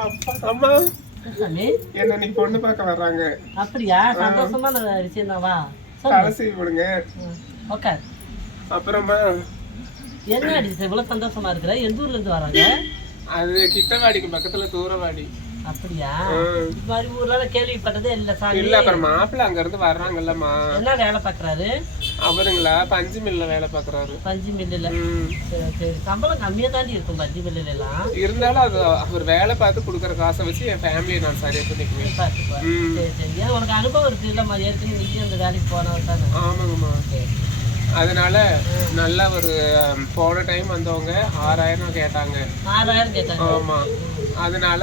அப்பா, அம்மா சாமி என்ன இன்னைக்கு பொண்ணு பார்க்க வர்றாங்க. அப்படியா? சந்தோஷமான விஷயம் தான் வா சொல்லு தலை சீவி விடுங்க. அப்புறமா என்ன அடிச்சு இவ்வளவு சந்தோஷமா இருக்கிற? எந்த ஊர்ல இருந்து வராங்க? அது கிட்டவாடிக்கு பக்கத்துல தூரவாடி. அப்படியா? மாதிரி ஊர்ல கேள்விப்பட்டதே இல்ல சாமி. இல்ல அப்புறம் மாப்பிள்ள அங்க இருந்து வர்றாங்கல்லம்மா. என்ன வேலை பாக்குறாரு அவருங்களா? பஞ்சு மில்ல வேலை பாக்குறாரு பஞ்சு மில்லுல. சம்பளம் கம்மியா தாண்டி இருக்கும் பஞ்சு மில்லுல எல்லாம் இருந்தாலும் அது அவர் வேலை பார்த்து கொடுக்குற காசை வச்சு என் ஃபேமிலியை நான் சரியா பண்ணிக்குவேன். ஏன் உனக்கு அனுபவம் இருக்கு? இல்லம்மா ஏற்கனவே நீயும் அந்த வேலைக்கு போனவன் தானே? ஆமாங்கம்மா. அதனால நல்ல ஒரு போன டைம் வந்தவங்க ஆறாயிரம் கேட்டாங்க. ஆறாயிரம் கேட்டாங்க. ஆமா. அதனால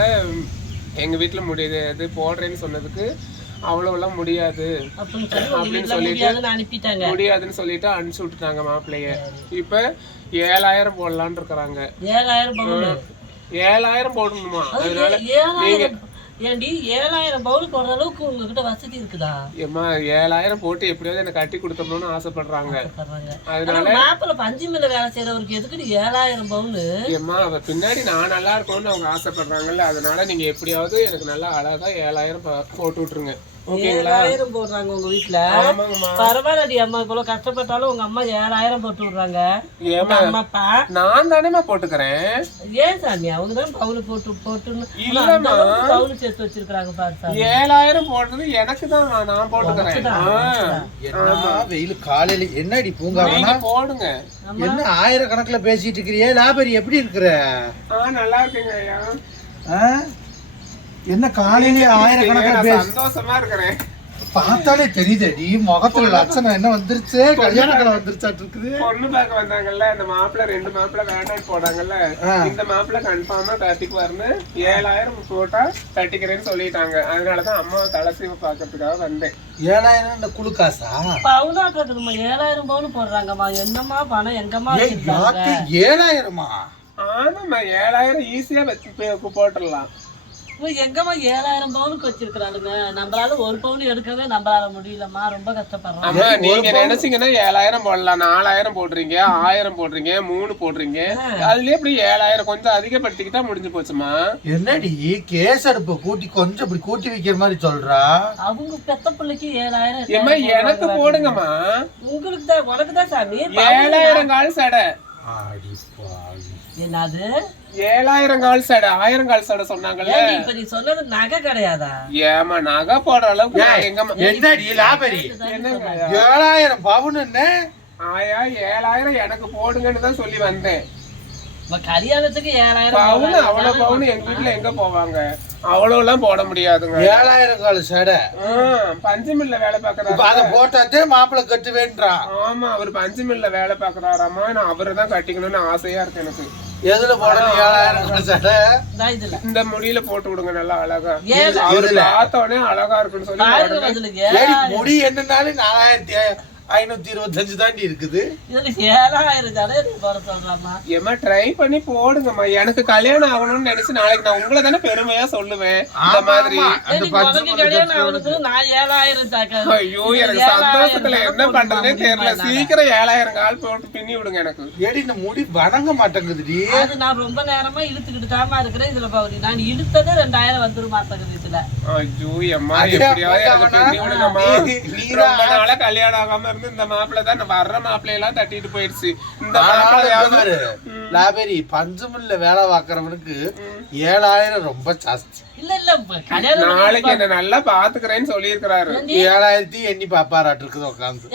எங்க வீட்டுல முடியுது இது போடுறேன்னு சொன்னதுக்கு அவ்வளோலாம் முடியாது. அப்படின்னு சொல்லி உங்க வீட்டுல முடியாதுன்னு சொல்லிட்டு அனுப்பிச்சு விட்டுட்டாங்க மாப்பிள்ளைய. இப்ப ஏழாயிரம் போடலான்னு இருக்கிறாங்க. ஏழாயிரம் போடணுமா? அதனால ஏழாயிரம் ஏண்டி ஏழாயிரம் பவுன் போடுற அளவுக்கு உங்ககிட்ட வசதி இருக்குதா? ஏம்மா ஏழாயிரம் போட்டு எப்படியாவது எனக்கு கட்டி கொடுத்துடணும்னு ஆசைப்படுறாங்க. அதனால மாப்பிள்ளை பஞ்சு மில்ல வேலை செய்யறவருக்கு எதுக்கு ஏழாயிரம் பவுன் ஏம்மா அவ பின்னாடி நான் நல்லா இருக்கணும்னு அவங்க ஆசைப்படுறாங்கல்ல. அதனால நீங்க எப்படியாவது எனக்கு நல்லா அழகா ஏழாயிரம் போட்டு விட்டுருங்க. ஏழாயிரம் போடுறாங்க உங்க வீட்டுல பரவாயில்லடி அம்மா இவ்வளவு கஷ்டப்பட்டாலும் உங்க அம்மா ஏழாயிரம் போட்டு விடுறாங்க. உங்க ஏமா அம்மா அப்பா நான் தானேம்மா போட்டுக்கிறேன். ஏன் சாமி அவங்க தான் பவுன் போட்டு போட்டுன்னு. பவுன் சேர்த்து வச்சிருக்காங்க பாரு சாமி. ஏழாயிரம் போடுறது எனக்கு தான் நான் போட்டுக்கிறேன். வெயில் காலையில என்னடி பூங்காவனா போடுங்க. என்ன ஆயிரக்கணக்குல பேசிட்டு இருக்கிறியே? லாபரி எப்படி இருக்கிற? நல்லா இருக்குங்க? என்ன காலையிலே பேசி. சந்தோஷமா இருக்கிறேன். பார்த்தாலே தெரியுதடி முகத்துல லட்சணம் என்ன வந்துருச்சு? கல்யாண கலை வந்துருச்சாட்டு இருக்குது. பொண்ணு பார்க்க வந்தாங்கல்ல இந்த மாப்பிள்ளை ரெண்டு மாப்பிள்ளை வேண்டாம்னு போடாங்கல்ல ஆ. இந்த மாப்பிள்ளை கன்ஃபார்மா கட்டிக்குவாருன்னு ஏழாயிரம் போட்டா கட்டிக்கிறேன்னு சொல்லிட்டாங்க. அதனாலதான் அம்மா தலைசீவை பாக்குறதுக்காக வந்தேன். ஏழாயிரம் இந்த குழு காசா? பவுனா கட்டுதுமா ஏழாயிரம் பவுன் போடுறாங்கம்மா. என்னம்மா பணம் எங்கம்மா ஏழாயிரமா? ஆமாம்மா ஏழாயிரம் ஈஸியா போட்டுடலாம். எங்கம்மா ஏழாயிரம் பவுனுக்கு வச்சிருக்கிறாளுங்க நம்மளால ஒரு பவுன் எடுக்கவே நம்மளால முடியலம்மா. ரொம்ப கஷ்டப்படுறோம். நீங்க நினைச்சீங்கன்னா ஏழாயிரம் போடலாம். நாலாயிரம் போடுறீங்க ஆயிரம் போடுறீங்க மூணு போடுறீங்க. அதுலயே இப்படி ஏழாயிரம் கொஞ்சம் அதிகப்படுத்திக்கிட்டா முடிஞ்சு போச்சுமா என்னடி கேஸ் அடுப்பை கூட்டி கொஞ்சம் இப்படி கூட்டி வைக்கிற மாதிரி சொல்றா? அவங்க பெத்த பிள்ளைக்கு ஏழாயிரம் எனக்கு. போடுங்கம்மா. உங்களுக்கு தான் உனக்கு தான் சாமி. ஏழாயிரம் கால் சடை. என்னது? ஏழாயிரம் கால் சடை ஆயிரம் கால் சடை சொன்னாங்கல்ல. ஏண்டி, இப்ப நீ சொன்னது நகை கிடையாதா? ஏமா நகை போடுற அளவுக்கு என்னடி லாபரி? என்னங்க? ஏழாயிரம் பவுன் என்ன? ஆயா ஏழாயிரம் எனக்கு போடுங்கன்னு தான் சொல்லி வந்தேன். கல்யாணத்துக்கு ஏழாயிரம் பவுனு. அவ்வளவு பவுனு எங்க வீட்டுல எங்க போவாங்க? அவ்வளவு எல்லாம் போட முடியாதுங்க. ஏழாயிரம் கால சடை. ஆ, பஞ்சு மில்ல வேலை இப்ப பாக்குறாரு அதை போட்டாத்தே மாப்பிள்ளை கட்டுவேன்றான். ஆமா அவர் பஞ்சு மில்ல வேலை பாக்குறாராமா நான் அவரை தான் கட்டிக்கணும்னு ஆசையா இருக்கு எனக்கு. எதுல போடணும்? ஏழாயிரம் இந்தா இதுல. இந்த முடியில போட்டு விடுங்க நல்லா அழகா. அவரு பார்த்த உடனே அழகா இருக்குன்னு சொல்லி முடி என்னன்னாலும் நாலாயிரத்தி ஐநூத்தி இருபத்தஞ்சு தாண்டி இருக்குது. ஏமா ட்ரை பண்ணி போடுங்கம்மா. எனக்கு கல்யாணம் ஆகணும்னு நினைச்சு நாளைக்கு நான் உங்களை தானே பெருமையா சொல்லுவேன். இந்த மாதிரி. அந்த தாக்காது ஐயோ எனக்கு சந்தோஷத்துல என்ன பண்றதே தெரியல. சீக்கிரம் ஏழாயிரம் கால் போட்டு பின்னி விடுங்க எனக்கு. ஏடி இந்த முடி வணங்க மாட்டேங்குதுடி. அது நான் ரொம்ப நேரமா இழுத்துக்கிட்டு தாமா இருக்கிறேன். இதுல பகுதி நான் இழுத்ததே ரெண்டாயிரம் வந்துரும் மாட்டேங்குது இதுல. ஐயோ அம்மா அது எப்படியாவது? பின்னி விடுங்கம்மா. நீ- நீரா- ரொம்ப நாளா கல்யாணம் ஆகாம இருந்து இந்த மாப்பிள்ளை தான் வர்ற மாப்பிள்ளை எல்லாம் தட்டிட்டு போயிடுச்சு. இந்த மாப்பிள்ளையாவது பாரு, லாபேரி பஞ்சுமில்ல வேலை பார்க்கறவனுக்கு ஏழாயிரம் ரொம்ப ஜாஸ்தி. இல்ல இல்ல நாளைக்கு என்ன நல்லா பாத்துக்கிறேன்னு சொல்லியிருக்கிறாரு. ஏழாயிரத்தி எண்ணி பாப்பாராட்டு இருக்குது உட்காந்து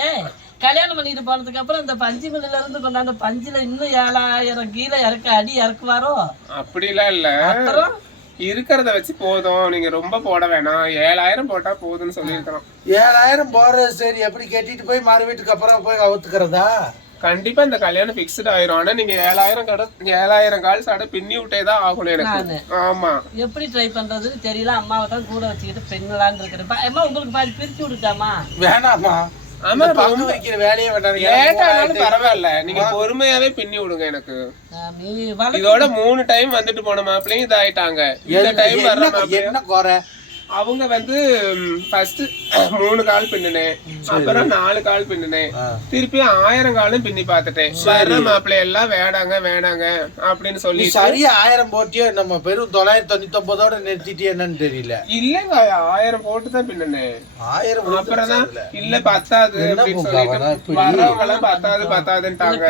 கல்யாணம் பண்ணிட்டு போனதுக்கு அப்புறம் இந்த பஞ்சு மில்லுல இருந்து கொண்டாந்த பஞ்சுல இன்னும் ஏழாயிரம் கீழே இறக்க அடி இறக்குவாரோ? அப்படிலாம் இல்ல. அப்புறம்? இருக்கிறத வச்சு போதும். நீங்க ரொம்ப போட வேணாம். ஏழாயிரம் போட்டா போதும்னு சொல்லியிருக்கிறோம். ஏழாயிரம் போறது சரி. எப்படி கட்டிட்டு போய் மறு வீட்டுக்கு அப்புறம் போய் அவுத்துக்கிறதா? கண்டிப்பா இந்த கல்யாணம் பிக்ஸ்ட் ஆயிரும். ஆனா நீங்க ஏழாயிரம் கடை ஏழாயிரம் கால் சடை பின்னி விட்டே தான் ஆகணும் எனக்கு. ஆமா. எப்படி ட்ரை பண்றதுன்னு தெரியல. அம்மாவை தான் கூட வச்சுக்கிட்டு பெண்களான்னு இருக்கிறேன் பா- அம்மா உங்களுக்கு பாதி பிரிச்சு விடுச்சாமா வேணாமா ஆமா பங்கு வைக்கிற வேலையே வேண்டாம். பரவாயில்ல. நீங்க பொறுமையாவே பின்னி விடுங்க எனக்கு. இதோட மூணு டைம் வந்துட்டு போன மாப்பிள்ளையும் இதாயிட்டாங்க. இந்த டைம் என்ன குறை? அவங்க வந்து ஃபர்ஸ்ட் மூணு கால் பின்னினேன். அப்புறம் நாலு கால் பின்னினேன். திருப்பி ஆயிரம் காலும் பின்னி பார்த்துட்டேன். வர்ற மாப்பிள்ளை எல்லாம் வேடாங்க வேணாங்க அப்படின்னு சொல்லி சரியா ஆயிரம் போட்டியோ நம்ம பெரும் தொள்ளாயிரத்தி தொண்ணூத்தி ஒன்பதோட நிறுத்திட்டியே என்னன்னு தெரியல. இல்லங்க ஆயிரம் போட்டு தான் பின்னினேன். ஆயிரம் அப்புறம் தான் இல்ல பத்தாது அப்படின்னு சொல்லிட்டு இப்படி? வர்றவங்க எல்லாம் பத்தாது பத்தாதுன்ட்டாங்க.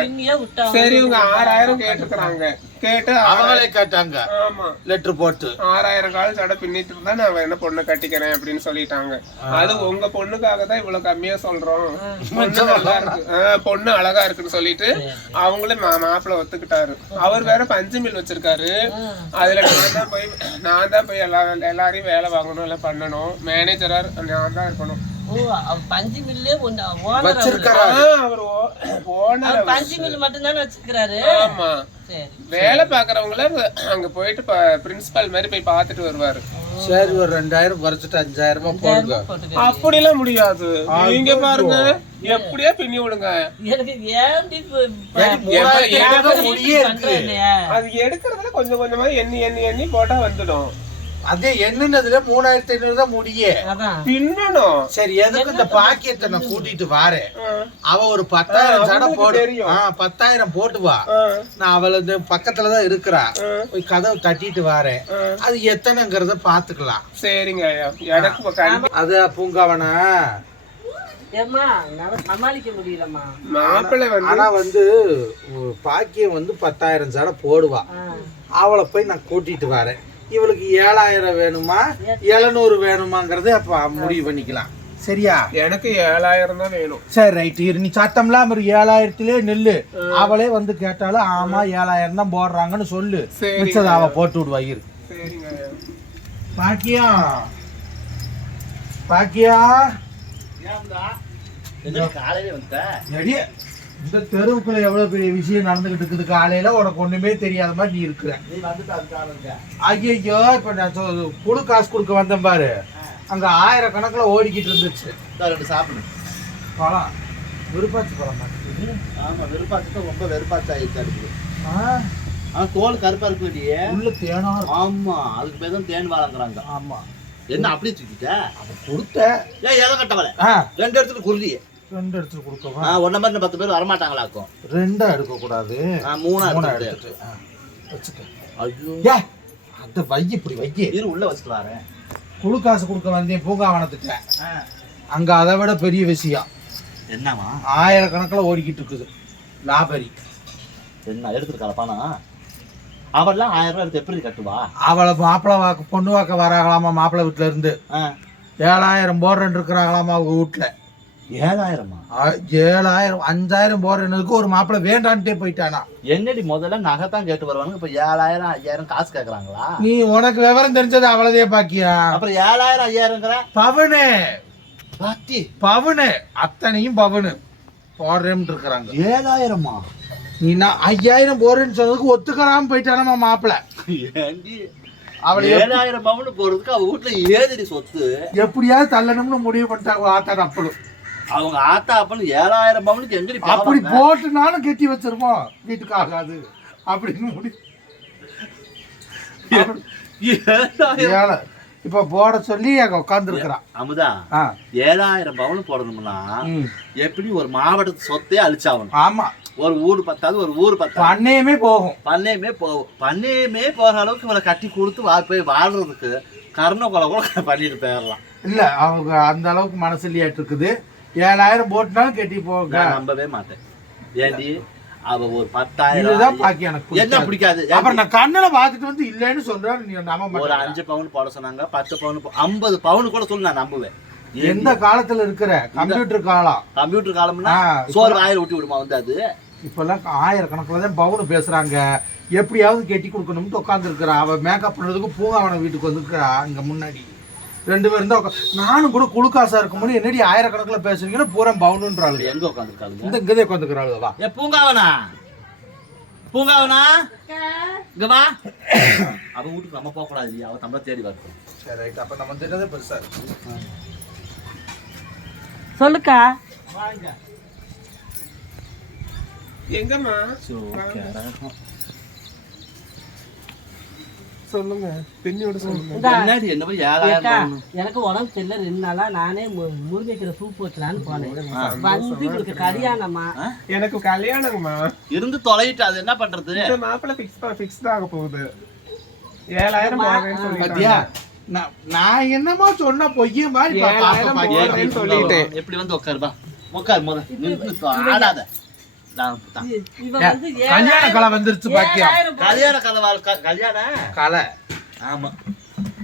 சரி இவங்க ஆறாயிரம் கேட்டுக்கிறாங்க. கேட்டு அவங்களே கேட்டாங்க. ஆமா. லெட்டர் போட்டு. ஆறாயிரம் கால் சடை பின்னிட்டு இருந்தா நான் வேணா பொண்ணு கட்டிக்கிறேன் அப்படின்னு சொல்லிட்டாங்க. அது உங்க பொண்ணுக்காக தான் இவ்வளவு கம்மியா சொல்றோம். பொண்ணு நல்லா இருக்கு. பொண்ணு அழகா இருக்குன்னு சொல்லிட்டு அவங்களே மா- மாப்பிள்ளை ஒத்துக்கிட்டாரு. அவர் வேற பஞ்சு மில் வச்சிருக்காரு. அதுல நான் தான் போய் நான் தான் போய் எல்லா எல்லாரையும் வேலை வாங்கணும் எல்லாம் பண்ணணும். மேனேஜரா நான் தான் இருக்கணும். பஞ்சு மில்லே வச்சிருக்காரு அவர் ஓனர் பஞ்சு மில் மட்டும்தானே வச்சிருக்கிறாரு ஆமா சரி வேலை பாக்குறவங்கள அங்க போயிட்டு பிரின்சிபால் மாதிரி போய் பார்த்துட்டு வருவாரு சரி ஒரு ரெண்டாயிரம் குறைச்சிட்டு அஞ்சாயிரமா போடுங்க போட்டுக்க அப்படிலாம் முடியாது நீங்க பாருங்க எப்படியா பின்னி விடுங்க? அது எடுக்கிறதுல கொஞ்சம் கொஞ்சமா எண்ணி எண்ணி எண்ணி போட்டா வந்துடும் அதே எண்ணுனதுல மூணாயிரத்தி ஐநூறு தான் முடியே. பின்னணும். சரி எதுக்கு இந்த பாக்கியத்தை நான் கூட்டிட்டு வாரேன்? அவ ஒரு பத்தாயிரம் சடை போடு. பத்தாயிரம் போட்டு வா நான் அவள இந்த பக்கத்துல தான் இருக்கிறா. போய் கதவு தட்டிட்டு வாரேன். அது எத்தனைங்கிறத பாத்துக்கலாம். சரிங்க ஐயா. எனக்கு அது பூங்காவனா? ஆனா வந்து ஒரு பாக்கியம் வந்து பத்தாயிரம் சடை போடுவா. அவளை போய் நான் கூட்டிட்டு வரேன். இவளுக்கு ஏழாயிரம் வேணுமா? எழுநூறு வேணுமாங்கிறத அப்ப முடிவு பண்ணிக்கலாம். சரியா? எனக்கு ஏழாயிரம் தான் வேணும். சரி ரைட் இரு நீ சத்தம்லாம் ஒரு ஏழாயிரத்திலே நெல்லு. அவளே வந்து கேட்டாலும் ஆமா ஏழாயிரம் தான் போடுறாங்கன்னு சொல்லு. மிச்சதை அவ போட்டு விடுவா இரு. பாக்கியம் பாக்கியா? எடி, இந்த தெருவுக்குள்ள எவ்வளவு பெரிய விஷயம் நடந்துகிட்டு இருக்குது? காலையில உனக்கு ஒண்ணுமே தெரியாத மாதிரி நீ இருக்கிற. ஐயோ இப்ப நான் குழு காசு கொடுக்க வந்தேன் பாரு. அங்க ஆயிரக்கணக்குல ஓடிக்கிட்டு இருந்துச்சு. ரெண்டு சாப்பிடு. பழம். விருப்பாச்சு பழம். ஆமா வெறுப்பாச்சு. ரொம்ப வெறுப்பாச்சு ஆயிடுச்சு ஆ, ஆனா தோல் கருப்பா இருக்கு இல்லையே? உள்ள தேனா. ஆமா அதுக்கு பேர் தான் தேன் வாழங்கிறாங்க. ஆமா. என்ன அப்படியே தூக்கிட்ட? அதை கொடுத்த ஏன் எதை கட்டவல ஆ, ரெண்டு இடத்துல குருதியே. ரெண்டு எடுத்து கொடுக்கவா? ஒன்ன மாதிரி இன்னும் பத்து பேர் வரமாட்டாங்களாக்கும். ரெண்டா எடுக்க கூடாது ஆ, மூணா மூணா எடுத்துட்டு. ஆ, வச்சுக்க. ஐயோ. ஏ அந்த வை இப்படி வைய. இரு உள்ள வச்சுட்டு வரேன் குழு காசு கொடுக்க வந்தேன் பூங்காவனத்துக்கு அங்க அதை விட பெரிய விஷயம். என்னவா ஆயிரக்கணக்கில் ஓடிக்கிட்டு இருக்குது. லாபரி. என்ன எடுத்துருக்காள பணம் அவெல்லாம் ஆயிரம் ரூபாய் எடுத்து எப்படி கட்டுவா? அவளை மாப்பிள்ளை வாக்கு பொண்ணு வாக்க வராங்களாமா மாப்பிள்ளை வீட்டுல இருந்து? ஆ, ஏழாயிரம் போடுறேன்னு இருக்கிறாங்களாமா அவங்க வீட்டுல ஏழாயிரமா? ஏழாயிரம் அஞ்சாயிரம் போடுறதுக்கு ஒரு மாப்பிள்ளை வேண்டான்ட்டே போயிட்டானா? என்னடி முதல்ல நகை தான் கேட்டு வருவாங்க இப்ப ஏழாயிரம் ஐயாயிரம் காசு கேக்குறாங்களா? நீ உனக்கு விவரம் தெரிஞ்சது அவ்வளதே பாக்கியா? அப்புறம் ஏழாயிரம் ஐயாயிரங்கிற? பவனு! பாத்தி. பவனு! அத்தனையும் பவனு. போடுறேன்னு இருக்கிறாங்க. ஏழாயிரமா? நீ நான் ஐயாயிரம் போடுறேன்னு சொன்னதுக்கு ஒத்துக்கறாம போயிட்டானமா மாப்பிள்ளை? ஏண்டி? அவளை ஏழாயிரம் பவுன் போறதுக்கு அவ வீட்டுல ஏதடி சொத்து? எப்படியாவது தள்ளணும்னு முடிவு பண்ணிட்டாங்க ஆத்தா அப்பளும் அவங்க ஆத்தா அப்பன்னு ஏழாயிரம் பவுனுக்கு எங்கடி அப்படி? போட்டுனாலும் கட்டி வச்சிருப்போம் வீட்டுக்கு ஆகாது. அப்படின்னு ஏழாயிரம் ஏழை இப்ப போட சொல்லி அங்க உட்காந்துருக்கிறான் அமுதா ஏழாயிரம் பவுன் போடணும்னா. எப்படி ஒரு மாவட்டத்து சொத்தே அழிச்சாகணும்? ஆமா. ஒரு ஊர் பத்தாது ஒரு ஊர் பத்தாது. பண்ணையுமே போகும். பண்ணையுமே போகும். பண்ணையுமே போற அளவுக்கு இவளை கட்டி கொடுத்து வா போய் வாழ்றதுக்கு கருணை கொலை கூட பண்ணிட்டு போயிடலாம் இல்ல அவங்க அந்த அளவுக்கு மனசுலியாட்டு இருக்குது ஏழாயிரம் போட்டுனாலும் கட்டி நான் நம்பவே மாட்டேன். ஏண்டி? அவ ஒரு பத்தாயிரம் இதுதான் பாக்கி எனக்கு என்ன பிடிக்காது. பிடிக்காது அப்புறம் நான் கண்ணுல பாத்துட்டு வந்து இல்லைன்னு சொல்றேன் நீ நம்ப ஒரு மாட்டேன் அஞ்சு பவுன் போட சொன்னாங்க பத்து பவுன் போ- ஐம்பது பவுன் கூட சொல்லி நான் நம்புவேன். எந்த காலத்துல இருக்கிற? கம்ப்யூட்டர் காலம் கம்ப்யூட்டர் காலம்னா ஆ, சோறு வாயில ஊட்டி விடுமா வந்து அது? இப்பெல்லாம் ஆயிரக்கணக்கில் தான் பவுனு பேசுறாங்க. எப்படியாவது கெட்டி கொடுக்கணும்னு உட்காந்துருக்கிறா அவ மேக்கப் பண்றதுக்கு பூங்காவன வீட்டுக்கு வந்துருக்கிறா இங்க முன்னாடி. ரெண்டு பேரும் தான் நானும் கூட குளுக்காசா இருக்கும்போது என்னடி ஆயிரக்கணக்கில் பேசுறீங்கன்னா பூரா பவுனுன்றாளுங்க. எங்க உட்காந்துருக்காங்க இந்த இங்கதே உட்காந்துக்கிறாளுவா ஏ பூங்காவனா? பூங்காவனா? இங்க வா. அவ வீட்டுக்கு நம்ம போக கூடாது அவ தம்பளை தேடி வரட்டும் சரி ரைட். அப்ப நம்ம தினதே பெருசா இருக்கு. சொல்லுக்கா. எங்கம்மா? சொல்லுங்க. பின்னியோட சொல்லுங்க? எனக்கு உடம்பு சரியில்லை. ரெண்டு நாளா நானே முருங்கைக்கீரை சூப் வைக்கலான்னு போனேன். வந்து உங்களுக்கு கல்யாணமா? எனக்கு கல்யாணங்கம்மா இருந்து தொலையிட்டு அது என்ன பண்றது? மாப்பிள்ளை ஃபிக்ஸ் ஃபிக்ஸ் ஆக போகுது. ஏழாயிரம் பாத்தியா? நான் நான் என்னமோ சொன்ன பொய்ய மாதிரி சொல்லிட்டேன். எப்படி வந்து உட்காருப்பா உட்காரு முத நின்னு ஆடாத. கல்யாண கலை வந்துருச்சு பாக்கியா ஏழாயிரம் கல்யாண கதை வாழ்~ க- கல்யாணம் கலை. ஆமா.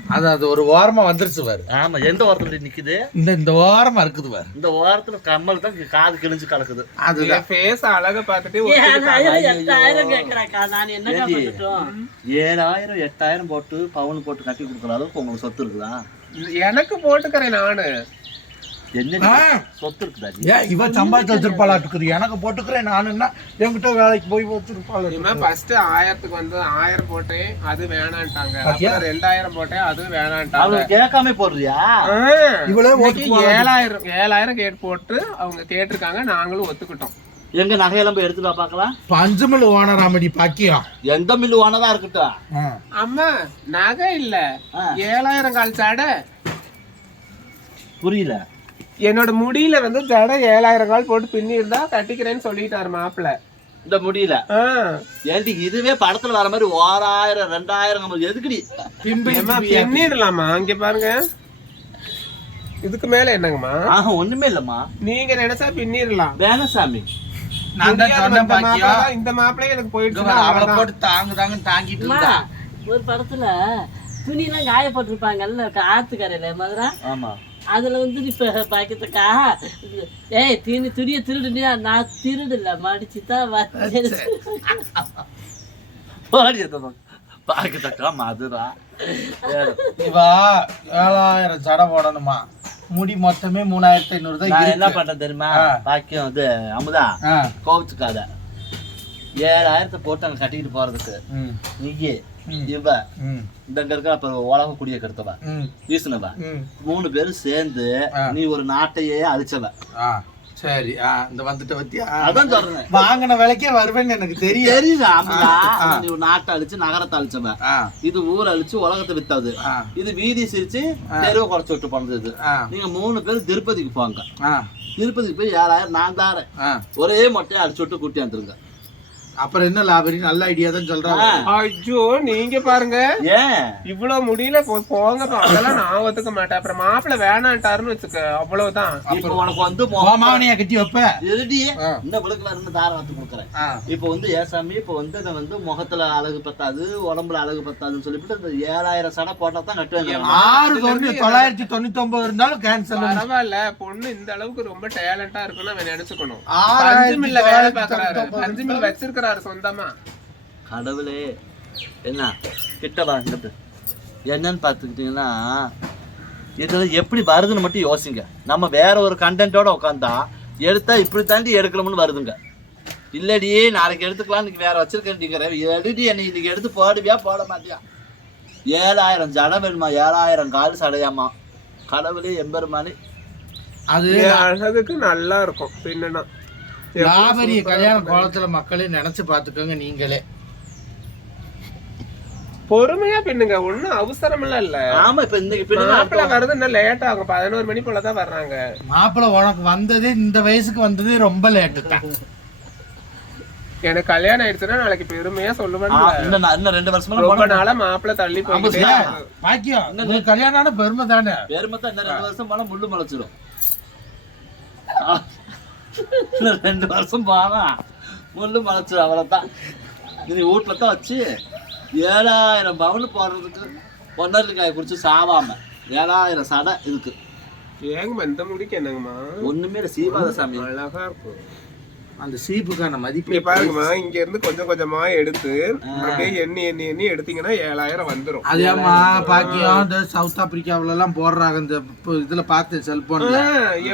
அது அது ஒரு ஓரமா வந்துருச்சு பாரு. ஆமா எந்த ஓரத்துல நிக்குது? இந்த இந்த ஓரமா இருக்குது பாரு. இந்த ஓரத்துல கம்மல் தான் காது கிழிஞ்சு கலக்குது. அதுதான் என் ஃபேஸ் அழக பார்த்துட்டு. ஏழாயிரம் எட்டாயிரம் போட்டு பவுன் போட்டு கட்டி கொடுக்குற அளவுக்கு உங்களுக்கு சொத்து இருக்குதா? எனக்கு போட்டுக்கிறேன் நானு. சொத்து இருக்குதா ஏன் இவ சம்பாதிச்சு வச்சிருப்பாளாட்டுக்குது எனக்கு போட்டுக்கிறேன். நானுன்னா என்கிட்ட வேலைக்கு போய் வச்சிருப்பாள் ஃபர்ஸ்ட் ஆயிரத்துக்கு வந்து ஆயிரம் போட்டேன். அது வேணான்ட்டாங்க. அப்புறம் ரெண்டாயிரம் போட்டேன். அதுவும் வேணான்ட்டாங்க. அவங்க கேட்காம போடுறியா? ஓட்டு ஏழாயிரம் ஏழாயிரம் கேட் போட்டு அவங்க கேட்டிருக்காங்க. நாங்களும் ஒத்துக்கிட்டோம். எங்க நகையெல்லாம் போய் எடுத்துட்டு வா பார்க்கலாம். பஞ்சமில் ஓனராமடி பாக்கியம் எந்த மில்லு ஓனதா இருக்கட்டும். அம்மா நகை இல்ல. ஏழாயிரம் கால் சடை. புரியல. என்னோட முடியில வந்து ஜடை ஏழாயிரம் கால் போட்டு பின்னி இருந்தா கட்டிக்கிறேன்னு சொல்லிட்டாரு மாப்பிள்ள. இந்த முடியல? ஏன்டி இதுவே படத்துல வர மாதிரி ஓராயிரம் ரெண்டாயிரம் நம்ம எதுக்குடி? பிம்பி பின்னிடலாமா? இங்க பாருங்க. இதுக்கு மேல என்னங்கம்மா? ஆஹ் ஒண்ணுமே இல்லம்மா. நீங்க நினைச்சா பின்னிடலாம். வேணாம் சாமி நான் தான் சொன்னேன் இந்த மாப்பிள்ளை எனக்கு பாரு, அவளை போட்டு தாங்கு தாங்கன்னு தாங்கிட்டு இருந்தா. ஒரு படத்துல துணியெல்லாம் காயப்பட்டிருப்பாங்கல்ல ஆத்துக்கரையில மதுரா? ஆமா. அதுல வந்து இப்ப பாக்கத்துக்கா ஏய் தீனி துணிய திருடுனியா? நான் திருடல மடிச்சு தான் வச்சேன். பாக்கத்தக்கா மதுரா? இவா ஏழாயிரம் ஜடை போடணுமா? முடி மொத்தமே மூணாயிரத்தி ஐநூறு தான் நான் என்ன. பண்றேன் தெரியுமா. பாக்கியம் இது அமுதா. கோவிச்சுக்காத ஏழாயிரத்தை போட்டு அங்க கட்டிக்கிட்டு போறதுக்கு. நீயே. இவ இந்த இங்க இருக்க அப்புறம் உலக குடிய கெடுத்தவ. வீசுனவ. மூணு பேரும் சேர்ந்து. நீ ஒரு நாட்டையே அழிச்சவ. சரி. இந்த வந்துட்ட பத்தியா? அதான் சொல்றேன். வாங்கின விலைக்கே வருவேன்னு எனக்கு தெரியும். தெரியுது நாட்டை அழிச்சு நகரத்தை அழிச்சவ. இது ஊர் அழிச்சு உலகத்தை வித்தது. இது வீதி சிரிச்சு தெருவை குறைச்சு விட்டு ஆ, நீங்க மூணு பேரும் திருப்பதிக்கு போங்க. திருப்பதிக்கு போய் ஏழாயிரம் நான் தாரேன். ஒரே மொட்டையை அடிச்சு விட்டு கூட்டி வந்துருங்க. அப்புறம் என்ன லாபரி? நல்ல ஐடியா தான் சொல்றாங்க ஐயோ நீங்க பாருங்க. ஏன்? இவ்வளவு முடியல போ- போங்கப்பா. அதெல்லாம் நான் ஒத்துக்க மாட்டேன். அப்புறம் மாப்பிள்ளை வேணான்ட்டாருன்னு வச்சுக்க அவ்வளவுதான். இப்ப உனக்கு வந்து மாவனையா கட்டி வைப்ப. எழுதி. இந்த விளக்குல இருந்து தாரம் வத்து கொடுக்குறேன். இப்போ வந்து ஏசாமி இப்போ வந்து நான் வந்து முகத்துல அழகு பத்தாது உடம்புல அழகு பத்தாதுன்னு சொல்லிவிட்டு இந்த ஏழாயிரம் சடை போட்டா தான் கட்டுவேன் ஆறு தொண்ணூத்தி தொள்ளாயிரத்தி தொண்ணூத்தி ஒன்பது இருந்தாலும் கேன்சல் பரவாயில்ல பொண்ணு இந்த அளவுக்கு ரொம்ப டேலண்டா இருக்குன்னு அவன் நினைச்சுக்கணும். ஆறாயிரத்தி பஞ்சு மில்ல வேலை பாக்குறாரு தொண்ணூத்தி பஞ்சு மில் வச்சிருக்கிறாரு சொந்தமா? கடவுளே என்ன கிட்ட வாங்கிட்டு என்னன்னு பார்த்துக்கிட்டிங்கன்னா இதில் எப்படி வருதுன்னு மட்டும் யோசிங்க. நம்ம வேற ஒரு கண்டென்ட்டோட உட்காந்தா எடுத்தா இப்படி தாண்டி எடுக்கணும்னு வருதுங்க. இல்லடி நாளைக்கு எடுத்துக்கலாம் இன்னைக்கு வேற வச்சிருக்கேன் எடுடி என்னை இன்னைக்கு எடுத்து போடுவியா போட மாட்டியா? ஏழாயிரம் ஜடம் வேணுமா? ஏழாயிரம் கால் சடையாமா? கடவுளே எம்பெருமானே. அது அழகுக்கு நல்லா இருக்கும் பின்னா லாபரிய கல்யாண கோலத்துல மக்களே நினைச்சு பாத்துக்கோங்க நீங்களே. பொறுமையா பின்னுங்க. ஒண்ணும் அவசரம் எல்லாம் இல்ல. ஆமா இப்ப இன்னைக்கு பின்னாடி மாப்பிள்ளை வர்றது இன்னும் லேட் ஆகும். பதினோரு மணி போலதான் வர்றாங்க. மாப்பிள்ளை உனக்கு வந்ததே இந்த வயசுக்கு வந்ததே ரொம்ப லேட்டு தான். எனக்கு கல்யாணம் ஆயிடுச்சுன்னா நாளைக்கு பெருமையா சொல்லுவேன் ஆ, இன்னும் ரெண்டு வருஷமா ரொம்ப நாளா மாப்பிள்ளை தள்ளி போயிட்டே. பாக்கியம் உங்களுக்கு கல்யாணம் ஆன பெருமை தானே? பெருமத்தா இன்னும் ரெண்டு வருஷம் போனா முள்ளு முளைச்சிடும். இன்னும் ரெண்டு வருஷம் போனா முள்ளு முளைச்சிடும் அவ்வளவுதான். இது வீட்டுல தான் வச்சு ஏழாயிரம் பவுன் போடுறதுக்கு பொன்னரிக்காய் குடிச்சு சாவாம. ஏழாயிரம் சடை இருக்கு. ஏங்கம்மா இந்த முடிக்கு என்னங்கம்மா? ஒண்ணுமே சீவாத சாமி அழகா இருக்கும். அந்த சீப்புக்கான மதிப்பு பாருங்கம்மா இங்க இருந்து கொஞ்சம் கொஞ்சமா எடுத்து அப்படியே எண்ணி எண்ணி எண்ணி எடுத்தீங்கன்னா ஏழாயிரம் வந்துரும். அதேமா பாக்கியம் இந்த சவுத் ஆப்பிரிக்காவுல எல்லாம் போடுறாங்க இந்த இதுல பார்த்தேன் செல்போன்ல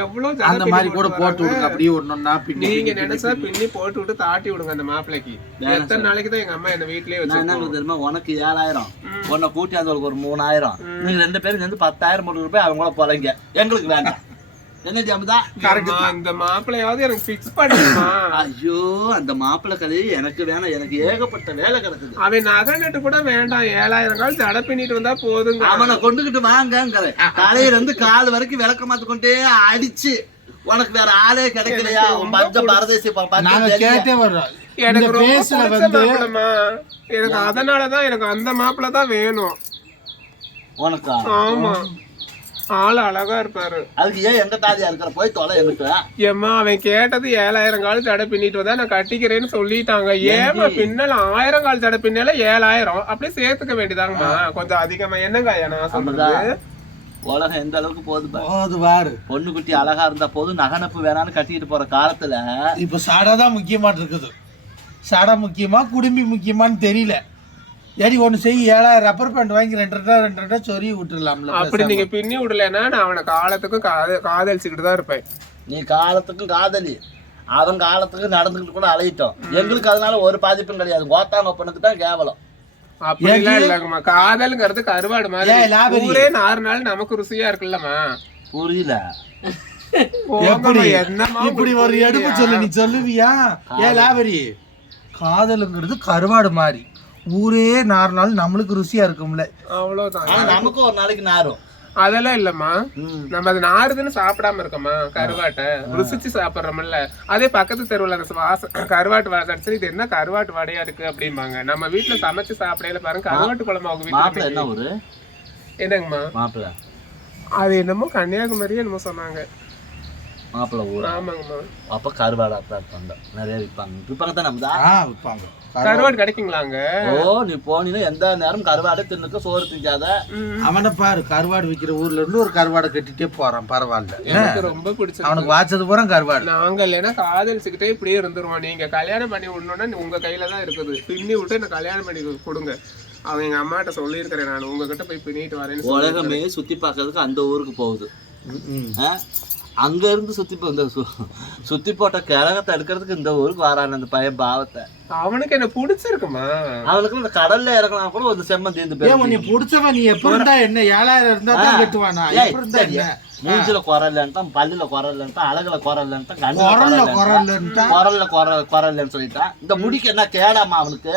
எவ்வளவு அந்த மாதிரி கூட போட்டு. விடுங்க அப்படியே ஒன்னொன்னா பின்னி நீங்க நினைச்சா பின்னி. போட்டு விட்டு தாட்டி விடுங்க அந்த மாப்பிள்ளைக்கு எத்தனை நாளைக்கு தான் எங்க அம்மா என்ன வீட்லயே நான் என்ன தெரியுமா உனக்கு ஏழாயிரம் உன்னை கூட்டி அந்த ஒரு மூணாயிரம். நீங்க ரெண்டு பேரும் சேர்ந்து பத்தாயிரம் போட்டு போய் அவங்க கூட போலங்க எங்களுக்கு வேண்டாம். என்னடி அமுதா ஏம்மா, இந்த மாப்பிள்ளையாவது எனக்கு ஃபிக்ஸ் பண்ணுமா ஐயோ அந்த மாப்பிள்ளை கதையை எனக்கு வேணாம். எனக்கு ஏகப்பட்ட வேலை கிடக்குது. அவன் நகை நட்டு கூட வேண்டாம். ஏழாயிரம் கால் ஜட பின்னிட்டு வந்தா போதுங்க. அவனை கொண்டுகிட்டு வாங்கங்கிற தலையில இருந்து கால் வரைக்கும் விளக்க மாத்து கொண்டே அடிச்சு உனக்கு வேற ஆளே கிடைக்கலையா? உன் பஞ்ச பாரதேசி நாங்க. கேட்டே வர்றோம். எனக்கு பிடிச்ச வந்து எனக்கு அதனாலதான் எனக்கு அந்த மாப்பிள்ளை தான் வேணும். உனக்கா? ஆமா. ஆள் அழகா இருப்பாரு. அதுக்கு ஏன் எங்க தாதியா இருக்கிற? போய் தொலை எங்கிட்ட ஏம்மா அவன் கேட்டது ஏழாயிரம் கால் ஜடை பின்னிட்டு வந்தா நான் கட்டிக்கிறேன்னு சொல்லிட்டாங்க. ஏமா பின்னல ஆயிரம் கால் ஜடை பின்னல ஏழாயிரம். அப்படியே சேர்த்துக்க வேண்டியதாங்கம்மா. கொஞ்சம் அதிகமா என்னங்க நான் சொல்றது? உலகம் எந்த அளவுக்கு போகுது பாரு. போது வாரு பொண்ணு குட்டி அழகா இருந்தா போதும். நகனப்பு வேணான்னு கட்டிட்டு போற காலத்துல இப்ப சாடா தான் முக்கியமா இருக்குது. சாடா முக்கியமா குடும்பி முக்கியமான்னு தெரியல. சரி ஒண்ணு செய் ஏழாயிரம் ரப்பர் பேண்ட் வாங்கி ரெண்டு ரெண்டா ரெண்டு ரெண்டா சொறி விட்டுடலாம்ல அப்படி நீங்க பின்னி விடலைன்னா நான் அவனை காலத்துக்கும் காத- காதலிச்சுக்கிட்டு தான் இருப்பேன். நீ காலத்துக்கும் காதலி. அவன் காலத்துக்கு நடந்துக்கிட்டு கூட அலையிட்டோம். எங்களுக்கு அதனால ஒரு பாதிப்பும் கிடையாது. கோத்தாங்க பொண்ணுக்கு தான் கேவலம். அப்படிலாம் இல்லங்கம்மா. காதல்ங்கிறது கருவாடு மாதிரி. ஊரே நாறு நாள் நமக்கு ருசியா இருக்குல்லம்மா. புரியல. இப்படி ஒரு எடுப்பு சொல்லு நீ சொல்லுவியா? ஏ லாபரி காதலுங்கிறது கருவாடு மாதிரி. ஊரே நாள் நம்மளுக்கு ருசியா இருக்கும்ல. அவ்வளவுதான். ஆனா நமக்கும் ஒரு நாளைக்கு நாரும் அதெல்லாம் இல்லம்மா. நம்ம அது நாறுதுன்னு சாப்பிடாம இருக்கோமா கருவாட்டை. ருசிச்சு சாப்பிடுறோம்ல. அதே பக்கத்து தெருவுல அந்த வாச கருவாட்டு வாசம் அடிச்சு இது என்ன கருவாட்டு வடையா இருக்கு அப்படிம்பாங்க. நம்ம வீட்டுல சமைச்சு சாப்பிடையில பாருங்க கருவாட்டு குழம்பு அவங்க வீட்டுல என்ன ஊரு? என்னங்கம்மா? அது என்னமோ கன்னியாகுமரியே என்னமோ சொன்னாங்க. மாப்பிள்ளை ஊரா? ஆமாங்கம்மா. அப்ப கருவாடா தான் இருப்பாங்க நிறைய விற்பாங்க விற்பாங்க தான் நம்ம ஆ விற்பாங்க கருவாடு கிடைக்குங்களாங்க ஓ நீ போனீங்கன்னா எந்த நேரம் கருவாடு தின்னுக்க சோறு திங்காத அவனை பாரு கருவாடு விற்கிற ஊர்ல இருந்து ஒரு கருவாடை கட்டிட்டே போறான் பரவாயில்ல. எனக்கு ரொம்ப பிடிச்சது அவனுக்கு வாச்சது பூரா கருவாடு. நாங்க இல்லைன்னா காதலிச்சுக்கிட்டே இப்படியே இருந்துருவோம். நீங்க கல்யாணம் பண்ணி விடணும்னா உங்க கையில தான் இருக்குது. பின்னி விட்டு எனக்கு கல்யாணம் பண்ணி கொடுங்க. அவன் எங்க அம்மாட்ட சொல்லியிருக்கிறேன். நான் உங்ககிட்ட போய் பின்னிட்டு வரேன்னு சொல்லி உலகமே சுத்தி பார்க்கறதுக்கு அந்த ஊருக்கு போகுது. ம். ஆ? அங்க இருந்து சுத்தி போ- இந்த சுத்தி போட்ட கிழகத்தை எடுக்கிறதுக்கு இந்த ஊருக்கு வரான் அந்த பையன் பாவத்தை. அவனுக்கு என்ன பிடிச்சிருக்குமா? அவனுக்கு இந்த கடல்ல இறங்கினா கூட ஒரு செம்ம தீர்ந்து ஏன் உன்னை போயிருக்கு புடிச்சவன் நீ எப்ப இருந்தா என்ன? ஏழாயிரம் இருந்தா தான் கட்டுவானா மூஞ்சில குரல்லன்ட்டான் பல்லுல குரல்லன்ட்டான் அழகுல குரல்ல கண்ணுல குரல்ன்ட்டா குரல்ல குரல் குரல்லன்னு சொல்லிட்டான். இந்த முடிக்கு என்ன கேடாமா அவனுக்கு?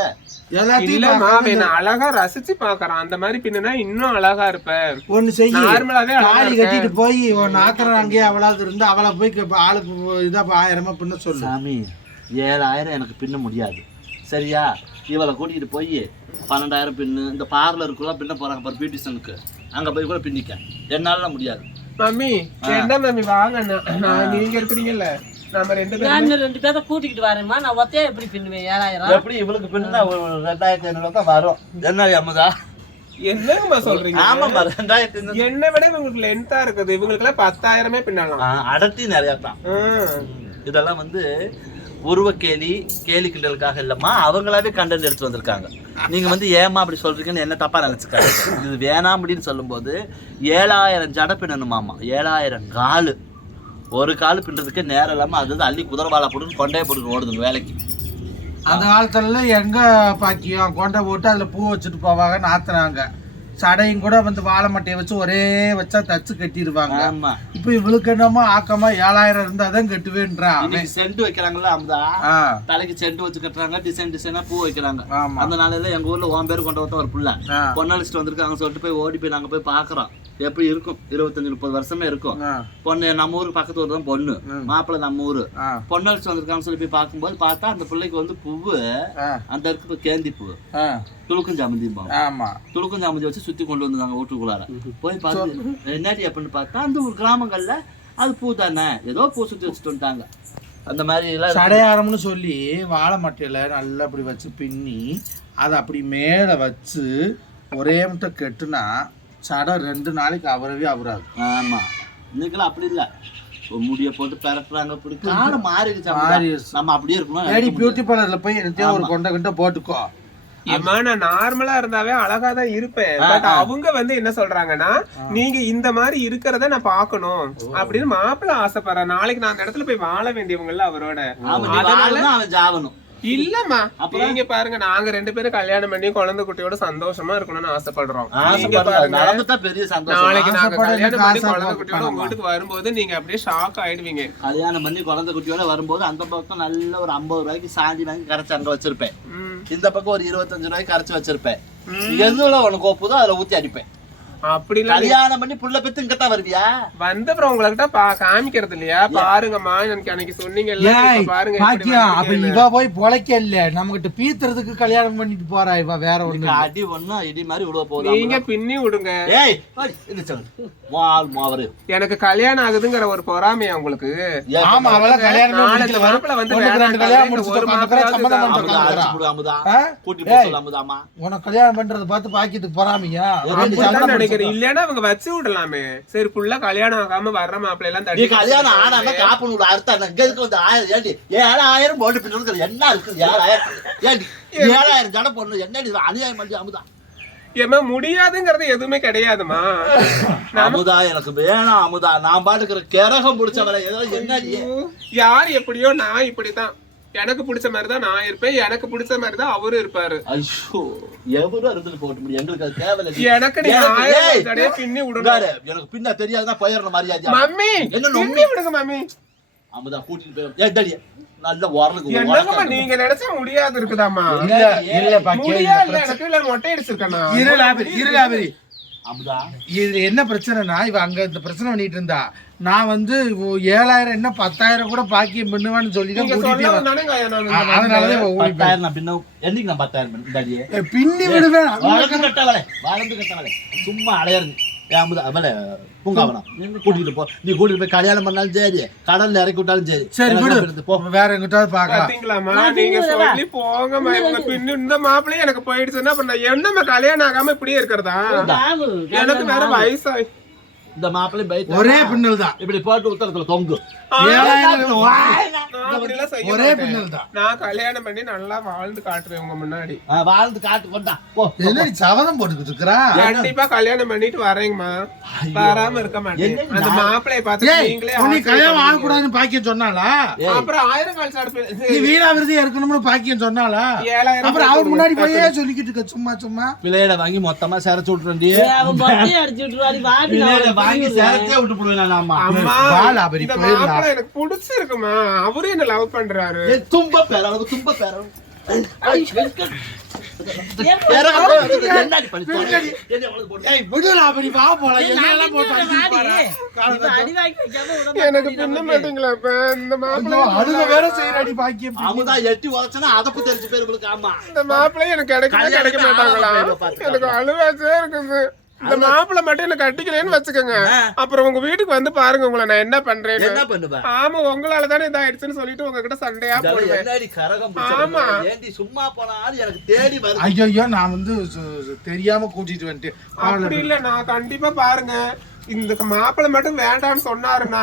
எல்லாத்தையும் அவன் என்ன அழகா ரசிச்சு பாக்குறான் அந்த மாதிரி பின்னா இன்னும் அழகா இருப்ப. ஒண்ணு செய்ய. நார்மலாவே இருக்க கட்டிட்டு போய் ஆத்திரம் அங்கேயே அவளாவது இருந்து அவளை போய் ஆளுக்கு இதா ஆயிரமா பின்ன சொல்லு. சாமி ஏழாயிரம் எனக்கு பின்ன முடியாது. சரியா? இவளை கூட்டிகிட்டு போய் பன்னெண்டாயிரம் பின்னு இந்த பார்லருக்குள்ள பின்ன போறாங்க பாரு பியூட்டிஷனுக்கு அங்க போய் கூட பின்னிக்க. என்னால முடியாது. மம்மி என்ன மம்மி வாங்க நீங்க இருக்கிறீங்கல்ல? நம்ம ரெண்டு பேரும் ரெண்டு பேர்த்த கூட்டிக்கிட்டு வரேம்மா. நான் ஒத்தையா எப்படி பின்னுவேன்? ஏழாயிரம். எப்படி இவளுக்கு பின்னா ஒரு ரெண்டாயிரத்தி ஐநூறு தான் வரும். என்ன அம்மதா என்னங்கம்மா சொல்றீங்க? ஆமாம்மா ரெண்டாயிரத்தி ஐநூறு. என்னை விட இவங்களுக்கு லென்த்தா இருக்குது. இவங்களுக்கு எல்லாம் பத்தாயிரமே பின்னலாம். அடர்த்தி நிறையா தான். இதெல்லாம் வந்து உருவ கேலி கேலி கிண்டலுக்காக இல்லம்மா அவங்களாவே கண்டென்ட் எடுத்து வந்திருக்காங்க. நீங்க வந்து ஏமா அப்படி சொல்றீங்கன்னு என்ன தப்பா நினைச்சுக்காங்க இது வேணாம் அப்படின்னு சொல்லும்போது ஏழாயிரம் ஜட பின்னணுமாமா ஏழாயிரம் காலு. ஒரு கால் பின்றதுக்கு நேரம் இல்லாமல் அது வந்து அள்ளி குதிரவாளா போட்டு கொண்டே போட்டு ஓடுதுங்க வேலைக்கு. அந்த காலத்துல எங்க பாக்கியம்? கொண்டை போட்டு அதுல பூ வச்சுட்டு போவாங்க நாத்துனாங்க சடையும் கூட வந்து வாழை மட்டையை வச்சு ஒரே வச்சா தச்சு கட்டிடுவாங்க. ஆமா. இப்ப இவளுக்கு என்னமோ ஆக்கமா ஏழாயிரம் இருந்தாதான் கட்டுவேன்றான் அவன். இன்னைக்கு செண்டு வைக்கிறாங்கல்ல அமுதா? ஆ. தலைக்கு செண்டு வச்சு கட்டுறாங்க டிசைன் டிசைனா பூ வைக்கிறாங்க. அந்த நாளையில எங்க ஊர்ல உன் பேர் கொண்ட ஒரு புள்ள. பொண்ணளிச்சுட்டு வந்திருக்காங்க சொல்லிட்டு போய் ஓடி போய் நாங்க போய் பாக்குறோம். எப்படி இருக்கும்? இருபத்தஞ்சு முப்பது வருஷமே இருக்கும். ஆ. பொண்ணு நம்ம ஊருக்கு பக்கத்து ஊர் தான் பொண்ணு. ம். மாப்பிள்ளை நம்ம ஊரு. ஆ. பொண்ணளிச்சு வந்திருக்காங்கன்னு சொல்லி போய் பார்க்கும்போது பார்த்தா அந்த பிள்ளைக்கு வந்து பூவு ஆ. அந்த இருக்கு கேந்தி பூ ஆ. துளுக்கும் ஜாமந்திம்பாங்க ஆமா. துளுக்கும் ஜாமந்தி வச்சு சுத்தி கொண்டு வந்தாங்க வீட்டுக்குள்ளார போய் பார்த்து என்னடி அப்படின்னு பார்த்தா அந்த ஒரு கிராமங்கள்ல அது பூ தானே? ஏதோ பூ சுத்தி வச்சுட்டு வந்துட்டாங்க. அந்த மாதிரி எல்லாம். சடையாரம்னு சொல்லி வாழை மட்டையில நல்லா அப்படி வச்சு பின்னி அதை அப்படி மேலே வச்சு ஒரே மட்டும் கெட்டுனா சடை ரெண்டு நாளைக்கு அவரவே அவராது. ஆமா. இன்னைக்கெல்லாம் அப்படி இல்ல. முடிய போட்டு பெரட்டுறாங்க அப்படி காலம் மாறிடுச்சு மாறிடுச்சு. நம்ம அப்படியே இருக்கணும் ஏடி பியூட்டி பார்லர்ல போய் எடுத்தே ஒரு கொண்டை கிட்ட போட்டுக்கோ. ஏம்மா நான் நார்மலா இருந்தாவே அழகா தான் இருப்பேன். பட் அவங்க வந்து என்ன சொல்றாங்கன்னா நீங்க இந்த மாதிரி இருக்கிறத நான் பார்க்கணும். அப்படின்னு மாப்பிள்ள ஆசைப்படுறேன் நாளைக்கு நான் அந்த இடத்துல போய் வாழ வேண்டியவங்கல்ல அவரோட. வாழணும் அவன் ஜாவணும் இல்லம்மா. நீங்க பாருங்க நாங்க ரெண்டு பேரும் கல்யாணம் பண்ணி குழந்தை குட்டியோட சந்தோஷமா இருக்கணும்னு ஆசைப்படுறோம். நடந்துட்டா பெரிய சந்தோஷம். நாளைக்கு நாங்க கல்யாணம் பண்ணி குழந்தை குட்டியோட உங்க. வீட்டுக்கு வரும்போது நீங்க அப்படியே ஷாக் ஆயிடுவீங்க. கல்யாணம் பண்ணி குழந்தை குட்டியோட வரும்போது அந்த பக்கம் நல்ல ஒரு ஐம்பது ரூபாய்க்கு சாண்டி வாங்கி கரைச்சு அங்க வச்சிருப்பேன். இந்த பக்கம் ஒரு இருபத்தஞ்சு ரூபாய்க்கு கரைச்சு வச்சிருப்பேன். எதுல உனக்கு ஒப்புதோ அதுல ஊத்தி அடிப்பேன். அப்படிலாம் நீ- கல்யாணம் பண்ணி புள்ள பெத்து இங்கத்தான் வருவியா? வந்த அப்புறம் உங்கள்கிட்ட பா காமிக்கிறது இல்லையா? பாருங்கம்மா எனக்கு அன்னைக்கு சொன்னீங்கல்ல. பாருங்க பாக்கியம் அப்ப. இவ போய் பொழைக்க இல்ல நம்ம கிட்ட பீத்துறதுக்கு கல்யாணம் பண்ணிட்டு போறா இவ வேற ஒண்ணு அடி ஒண்ணு இடி மாதிரி விழுவ போகுது நீங்க பின்னி விடுங்க. ஏய் மால் மாவரு. எனக்கு கல்யாணம் ஆகுதுங்கிற ஒரு பொறாமையா உங்களுக்கு? ஆமா அவள கல்யாணம் முடிக்கல மாப்பிள்ளை வந்து ரெண்டு கல்யாணம் முடிச்சுட்டு மாப்பிள்ளை சம்மதம் பண்ணிட்டு உனக்கு கல்யாணம் பண்றத பார்த்து பாக்கிட்டு போறாமையா? நினைக்கிறேன் இல்லைன்னா அவங்க வச்சு விடலாமே. சரி புள்ள கல்யாணம் ஆகாம வர்ற மாப்பிள்ளை எல்லாம் நீ தட்டி கல்யாணம் ஆனாம காப்பு நூல் அறுத்தா இங்க இருக்கு வந்து ஆயிரம் ஏண்டி? ஏழாயிரம் போட்டு பின்னு என்ன இருக்கு ஏழாயிரம். ஏண்டி? ஏழாயிரம் ஜட என்னடி இது? அநியாயம் பண்ணி அமுதா. ஏமா முடியாதுங்கிறது எதுவுமே கிடையாதுமா அமுதா எனக்கு வேணாம் அமுதா. நான் பாட்டுக்கிற கிரகம் பிடிச்சவரை ஏதோ என்னடி? யார் எப்படியோ நான் இப்படித்தான். எனக்கு பிடிச்ச மாதிரி தான் நான் இருப்பேன். எனக்கு பிடிச்ச மாதிரி தான் அவரும் இருப்பாரு. ஐயோ எவரும் இருந்துட்டு போட்டு முடியும். எங்களுக்கு அது தேவையில்லை. எனக்கு நீ ஆயிரம் பின்னி உட்காரு. எனக்கு பின்ன தெரியாதுன்னா போயிடணும் மரியாதை மம்மி என்ன பின்னி விடுங்க மம்மி. அமுதா கூட்டிட்டு போய் ஏட்டடி நல்ல உரலுக்கு என்னங்கம்மா நீங்க நினைச்சா முடியாது இருக்குதாம்மா? இல்ல இல்ல இந்த இல்ல எனக்கு இல்ல மொட்டை அடிச்சிருக்கேனா இரு லாபரி இரு. லாபரி அமுதா. இதுல என்ன பிரச்சனைனா இவ அங்க இந்த பிரச்சனை பண்ணிட்டு இருந்தா நான் வந்து ஏழாயிரம் என்ன பத்தாயிரம் கூட பாக்கியம் பண்ணுவான்னு சொல்லி தான் நீங்க கூட்டிட்டே சொன்னது வந்தேன். தானேங்க நான் அ- இந்த அதனாலதான் பத்தாயிரம் நான் பின்ன என்னைக்கு நான் பத்தாயிரம் பின்னி விடுவேன். வளர்ந்து கட்டவளே சும்மா அலையாருங்க அமுதா அவளை பூங்காவனம். கூட்டிட்டு போ. நீ கூட்டிட்டு போய் கல்யாணம் பண்ணாலும் சரி கடல்ல இறக்கி விட்டாலும் சரி. சரி எனக்கு விடு. போ. வேற எங்கிட்டாவது பாக்கலாம் நீங்க சொல்லி பின்னு இந்த மாப்பிள்ளையும் எனக்கு போயிடுச்சுன்னா அப்ப நான் என்னம்மா கல்யாணம் ஆகாம இப்படியே இருக்கிறதா? எனக்கு வேற வயசாயி இந்த மாப்பிள்ளை பைத் ஒரே பின்னல் தான் இப்படி போட்டு உத்தரத்துல தொங்கு. ஒரே. பின்னல் தான் நான் கல்யாணம் பண்ணி நல்லா வாழ்ந்து காட்டுவேன் உங்க முன்னாடி. வாழ்ந்து காட்டு கொண்டா. போ என்னடி சபதம் போட்டுக்கிட்டு இருக்கிறா? கண்டிப்பா கல்யாணம் பண்ணிட்டு வரேங்கம்மா. வராம இருக்க மாட்டேன். அந்த மாப்பிளைய பார்த்து நீங்களே ஆசை கல்யாணம். ஆகக்கூடாதுன்னு பாக்கியம் சொன்னாளா? ஏய், அப்புறம் ஆயிரம் கால் சாடு நீ வீணா விருதியா இருக்கணும்னு பாக்கியம் சொன்னாளா? ஏழாயிரம் அப்புறம் அவர் முன்னாடி போயே சொல்லிக்கிட்டு இருக்க சும்மா சும்மா. பிள்ளையிட வாங்கி மொத்தமா சிரைச்சு விட்டுறேன்டி. வாங்கி. சிரைச்சே விட்டு போடுவேன் போயிடலாம். மாப்பிள்ளை எனக்கு பிடிச்சிருக்குமா அவரும் என்ன லவ் பண்றாரு? ஏய், தும்ப தும்ப பாரு. வாங்கி வைக்காம விட எனக்கு பின்ன. மாட்டீங்களா இப்ப? இந்த மாப்பிள்ளை அழுக வேற செய்யறடி பாக்கியம் அமுதா எட்டி உதச்சனா அதப்பு தெரிஞ்சு பேர் உங்களுக்கு ஆமா. இந்த மாப்பிள்ளை எனக்கு கிடைக்கவே கிடைக்க மாட்டாங்களா? எனக்கு அழுவாச்சே இருக்குது. இந்த மாப்பிள்ளை மட்டும் எனக்கு கட்டிக்கலன்னு வச்சுக்கோங்க. அப்புறம் உங்க வீட்டுக்கு வந்து பாருங்க உங்களை நான் என்ன பண்றேன்னு. என்ன பண்ணுவ? ஆமா உங்களால தானே இதாயிடுச்சுன்னு சொல்லிட்டு உங்ககிட்ட சண்டையா போடுவேன். ஆமா. சும்மா போனாலும் எனக்கு தேடி ஐயோ நான் வந்து தெரியாம கூட்டிட்டு வந்துட்டு அப்படி இல்ல நான் கண்டிப்பா பாருங்க. இந்த மாப்பிள்ளை மட்டும் வேண்டாம்னு சொன்னாருன்னா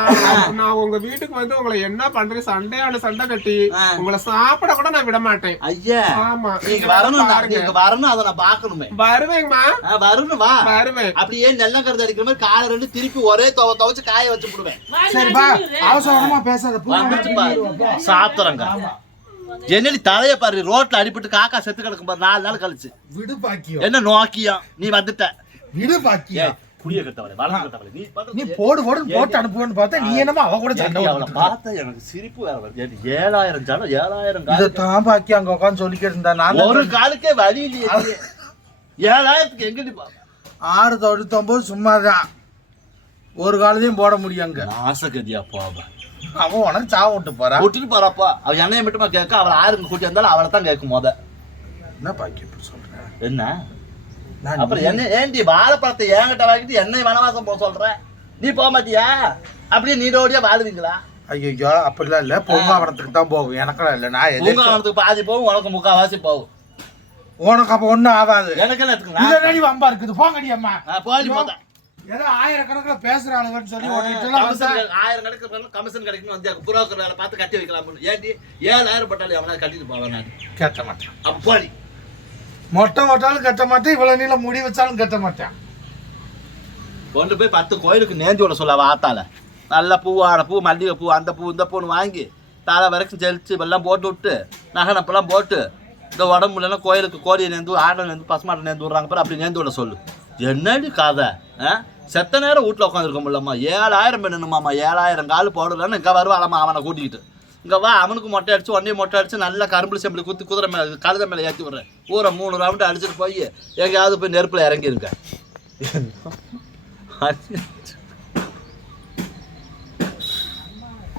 நான் உங்க வீட்டுக்கு வந்து உங்களை என்ன பண்றேன் சண்டையான சண்டை கட்டி. உங்களை சாப்பிட கூட நான் விட மாட்டேன். ஐயா ஆமா. நீங்க வரணும் நீங்க வரணும் அதை நான் பார்க்கணுமே. வருவேங்கம்மா. ஆ, வரணும் வா. வருவேன். அப்படியே நெல்லம் கருது அடிக்கிற மாதிரி காலை ரெண்டு திருப்பி ஒரே துவ துவச்சு காய வச்சு விடுவேன் வாடி, சரி சொல்லிடுறேன். அவசரமா பேசாத. சாத்திரங்க. என்னடி தலைய பாரு. ரோட்ல அடிபட்டு காக்கா செத்து கிடக்கும் பாரு. நாலு நாள் கழிச்சு. விடு பாக்கியம் என்ன நோக்கியம்? நீ வந்துட்ட. விடு ஏய், பாக்கியம் புளிய கட்டவளே வளர்ந்து கட்டவளே நீ நீ போடு போடுன்னு போட்டு அனுப்புவேன்னு பார்த்தா நீ என்னமோ அவ கூட சண்டை அவளை. பார்த்தா எனக்கு சிரிப்பு வேற வருது. ஏண்டி, ஏழாயிரம் ஏழாயிரம் கால் பாக்கியம் அங்க உட்காந்து சொல்லிக்கிட்டு இருந்தா நான் ஒரு காலுக்கே வழி இல்லையே ஏழாயிரத்துக்கு எங்கடி பா ஆறு தொண்ணூத்தொன்பது சும்மாதான் ஒரு காலத்தையும் போட முடியும் அங்க. நாசகதியா போவ அவன் உனக்கு சாவ விட்டு போறா. கூட்டிட்டு போறப்பா. அவ என்னைய மட்டுமா கேட்க? அவளை ஆறுங்க கூட்டி வந்தாலும் அவளை தான் கேட்கும் முத. என்ன பாக்கியம் இப்படி சொல்ற? என்ன? அப்புறம் என்ன ஏண்டி வாழைப்பழத்தை என்கிட்ட வாங்கிட்டு என்னை வனவாசம் போக சொல்ற? நீ போக மாட்டியா? அப்படியே நீரோடியா வாழுவீங்களா? ஐயோ அப்படிலாம் இல்ல. பூங்காவனத்துக்கு தான் போகும். எனக்கெல்லாம் இல்ல. நான் அவனுக்கு பாதி போகும் உனக்கு முக்காவாசி போகும். உனக்கு அப்ப ஒண்ணும் ஆகாது. எனக்கு என்ன இது எடுத்துக்கலாம் என்னடி வம்பா இருக்குது? போங்கடி அம்மா. போடி போத ஏதோ ஆயிரக்கணக்கில் பேசுற ஆளுங்கன்னு சொல்லி ஆயிரம் கிடைக்க கமிஷன் கிடைக்கணும் வந்து புரோக்கர் வேலை பார்த்து கட்டி வைக்கலாம் ஏண்டி? ஏழாயிரம் பட்டாலும் அவனா கட்டிட்டு போவேன் நான். கட்ட மாட்டேன். அப்ப மொட்டை மொட்டாலும் கட்ட மாட்டேன் இவ்வளவு நீளம் முடி வச்சாலும் கட்ட மாட்டேன். கொண்டு போய் பத்து கோயிலுக்கு நேந்தி விட சொல்ல வாத்தால. நல்ல பூவாட பூ மல்லிகை பூ அந்த பூ இந்த பூன்னு வாங்கி தலை வரைக்கும் ஜெலிச்சு எல்லாம் போட்டு விட்டு நகனப்பெல்லாம் போட்டு இந்த உடம்பு இல்லைன்னா கோயிலுக்கு கோழியை நேர்ந்து ஆடை நேர்ந்து பசுமாட்டை நேர்ந்து விடுறாங்க பாரு அப்படி நேர்ந்து விட சொல்லு. என்னடி கதை ஆ? செத்த நேரம் வீட்டில் உட்காந்துருக்க முடியலம்மா. ஏழாயிரம் பெண்ணுமாம்மா ஏழாயிரம் கால் போடலன்னு இங்கே வருவாளம்மா அவனை கூட்டிக்கிட்டு. இங்கே வா அவனுக்கு மொட்டை அடிச்சு ஒன்றையும் மொட்டை அடிச்சு நல்லா கரும்பு செம்பிளி குத்தி குதிரை மேலே கழுத மேலே ஏற்றி விட்றேன். ஊரை மூணு ரவுண்டு அடிச்சுட்டு போய் எங்கேயாவது போய் நெருப்பில் இறங்கிருங்க.